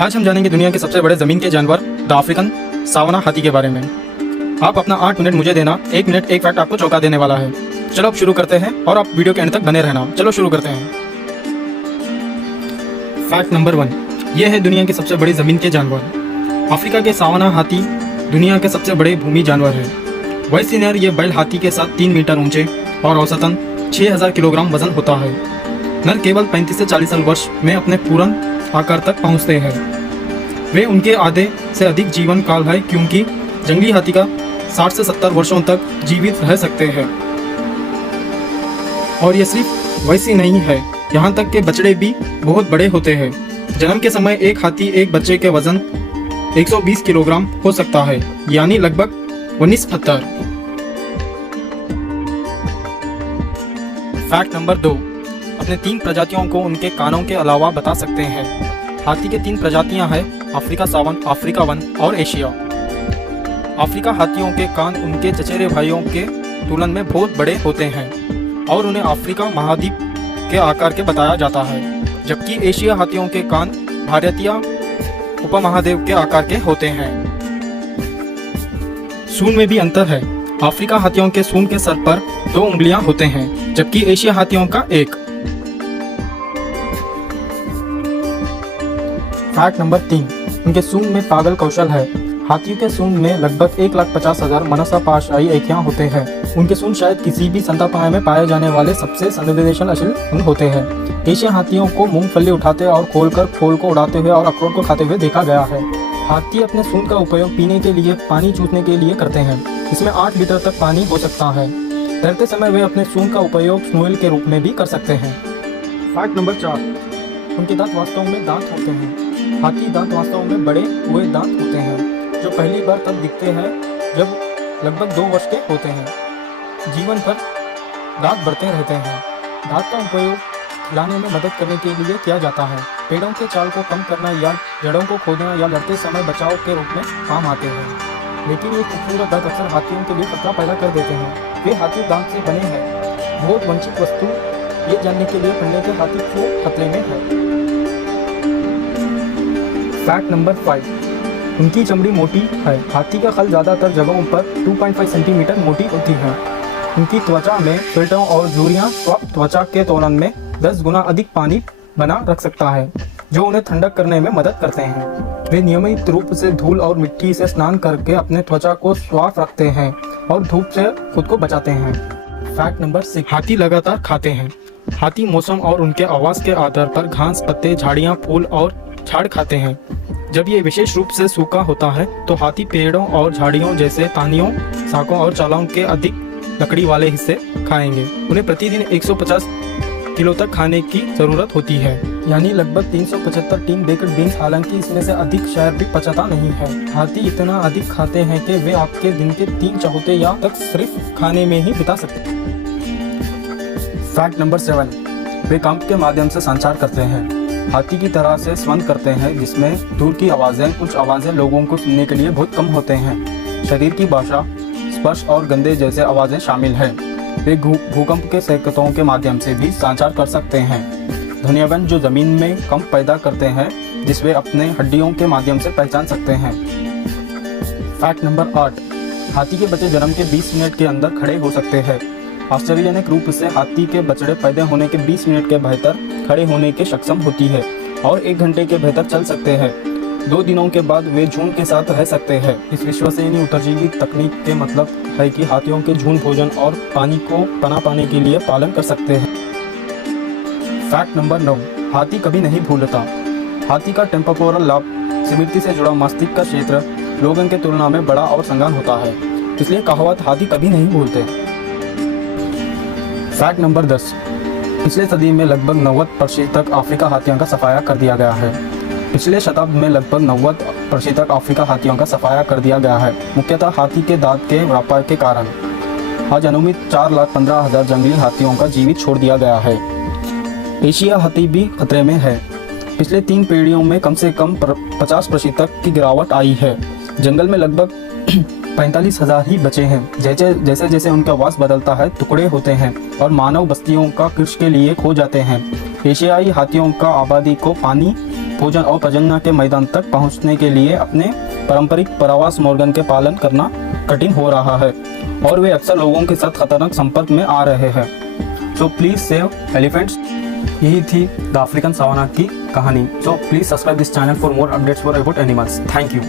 आज हम जानेंगे दुनिया के सबसे बड़े ज़मीन के जानवर द अफ्रीकन सावाना हाथी के बारे में। आप अपना 8 मिनट मुझे देना, 1 मिनट एक फैक्ट आपको चौंका देने वाला है। चलो अब शुरू करते हैं और आप वीडियो के अंत तक बने रहना। चलो शुरू करते हैं। फैक्ट नंबर 1, यह है दुनिया के सबसे बड़ी ज़मीन के जानवर। अफ्रीका के सावाना हाथी दुनिया के सबसे बड़े भूमि जानवर है। वैसिनर ये बैल हाथी के साथ 3 मीटर ऊंचे और औसतन 6000 किलोग्राम वजन होता है। नर केवल 35 से 40 वर्ष में अपने पूर्ण आकार तक पहुंचते हैं। वे उनके आधे से अधिक जीवन काल है, क्योंकि जंगली हाथी का 60 से 70 वर्षों तक जीवित रह सकते हैं। और ये सिर्फ वैसी नहीं है, यहाँ तक के बछड़े भी बहुत बड़े होते हैं। जन्म के समय एक हाथी एक बच्चे के वजन 120 किलोग्राम हो सकता है, यानी लगभग 19 पत्थर। फैक्ट नंबर 2, अपने 3 प्रजातियों को उनके कानों के अलावा बता सकते हैं। हाथी के 3 प्रजातियां हैं, अफ्रीका सावन, अफ्रीका वन और एशिया। अफ्रीका हाथियों के कान उनके चचेरे भाइयों के तुलना में बहुत बड़े होते हैं और उन्हें अफ्रीका महाद्वीप के आकार के बताया जाता है, जबकि एशिया हाथियों के कान भारतीय उपमहाद्वीप के आकार के होते हैं। सूंड में भी अंतर है। अफ्रीका हाथियों के सूंड के सर पर 2 उंगलियां होते हैं, जबकि एशिया हाथियों का 1। फैक्ट नंबर 3, उनके सूंड में पागल कौशल है। हाथियों के सूंड में लगभग 1,50,000 मनसापाशाई एकियां होते हैं। उनके सूंड शायद किसी भी संतापाय में पाए जाने वाले सबसे संवेदनशील होते हैं। एशिया हाथियों को मूंगफली उठाते और खोलकर खोल को उड़ाते हुए और अखरोट को खाते हुए देखा गया है। हाथी अपने सूंड का उपयोग पीने के लिए, पानी चूसने के लिए करते हैं। इसमें 8 लीटर तक पानी हो सकता है। तैरते समय वे अपने सूंड का उपयोग स्नोइल के रूप में भी कर सकते हैं। फैक्ट नंबर 4, उनके दांत वास्तव में दांत होते हैं। हाथी दांत वास्तव में बड़े हुए दांत होते हैं, जो पहली बार तब दिखते हैं जब लगभग 2 वर्ष के होते हैं। जीवन भर दांत बढ़ते रहते हैं। दांत का उपयोग खिलाने में मदद करने के लिए किया जाता है। पेड़ों के चाल को कम करना या जड़ों को खोदना या लड़ते समय बचाव के रूप में काम आते हैं। लेकिन ये खूबसूरत दांत अक्सर हाथियों के लिए खतरा पैदा कर देते हैं। वे हाथी दांत से बने हैं। बहुत वंचित वस्तु ये जानने के लिए पढ़ने के हाथी क्यों खतरे में है। फैक्ट नंबर 5, उनकी चमड़ी मोटी है। हाथी का खल ज़्यादातर जगहों पर 2.5 सेंटीमीटर मोटी होती है। उनकी त्वचा में फिल्टरों और झुर्रियाँ त्वचा के तुलना में 10 गुना अधिक पानी बना रख सकता है, जो उन्हें ठंडक करने में मदद करते हैं। वे नियमित रूप से धूल और मिट्टी से स्नान करके अपने त्वचा को साफ रखते हैं और धूप से खुद को बचाते हैं। फैक्ट नंबर 6, हाथी लगातार खाते हैं। हाथी मौसम और उनके आवास के आधार पर घास, पत्ते, झाड़ियाँ, फूल और झाड़ खाते हैं। जब ये विशेष रूप से सूखा होता है तो हाथी पेड़ों और झाड़ियों जैसे तानियों, शाखों और चालों के अधिक लकड़ी वाले हिस्से खाएंगे। उन्हें प्रतिदिन 150 किलो तक खाने की जरूरत होती है, यानी लगभग 375 टीन बेक्ड बीन्स। हालांकि इसमें से अधिक शायद भी पचता नहीं है। हाथी इतना अधिक खाते हैं कि वे आपके दिन के 3 चौथे या तक सिर्फ खाने में ही बिता सकते हैं। फैक्ट नंबर 7, वे कांप के माध्यम से संचार करते हैं। हाथी की तरह से स्वन करते हैं, जिसमें दूर की आवाज़ें, कुछ आवाज़ें लोगों को सुनने के लिए बहुत कम होते हैं। शरीर की भाषा, स्पर्श और गंधे जैसे आवाज़ें शामिल हैं। वे भूकंप के संकेतों के माध्यम से भी संचार कर सकते हैं। ध्वनियावन जो ज़मीन में कंप पैदा करते हैं, जिस वे अपने हड्डियों के माध्यम से पहचान सकते हैं। फैक्ट नंबर 8, हाथी के बच्चे जन्म के 20 मिनट के अंदर खड़े हो सकते हैं। आश्चर्यजनक रूप से हाथी के बछड़े पैदा होने के 20 मिनट के भीतर खड़े होने के सक्षम होती है और 1 घंटे के भीतर चल सकते हैं। 2 दिनों के बाद वे झुंड के साथ रह सकते हैं। इस विश्वसनीय उत्तरजीवी तकनीक के मतलब है कि हाथियों के झुंड भोजन और पानी को पना पाने के लिए पालन कर सकते हैं। फैक्ट नंबर 9, हाथी कभी नहीं भूलता। हाथी का टेम्पोरल लॉब, स्मृति से जुड़ा मस्तिष्क का क्षेत्र लोगों के तुलना में बड़ा और संगान होता है, इसलिए कहावत हाथी कभी नहीं भूलते। फैक्ट नंबर 10, पिछले सदी में लगभग 90% तक अफ्रीका हाथियों का सफाया कर दिया गया है। पिछले शताब्दी में लगभग 90% तक अफ्रीका हाथियों का सफाया कर दिया गया है, मुख्यतः हाथी के दांत के व्यापार के कारण। आज अनुमित 4,15,000 जंगली हाथियों का जीवित छोड़ दिया गया है। एशिया हाथी भी खतरे में है। पिछले 3 पीढ़ियों में कम से कम 50% तक की गिरावट आई है। जंगल में लगभग 45,000 ही बचे हैं। जैसे जैसे उनका वास बदलता है, टुकड़े होते हैं और मानव बस्तियों का कृषि के लिए खो जाते हैं। एशियाई हाथियों का आबादी को पानी भोजन और प्रजनन के मैदान तक पहुंचने के लिए अपने पारंपरिक प्रवास मार्गों के पालन करना कठिन हो रहा है और वे अक्सर लोगों के साथ खतरनाक संपर्क में आ रहे हैं। So please save elephants. यही थी द अफ्रीकन सवाना की कहानी। So please subscribe this channel for more updates for about animals. Thank you.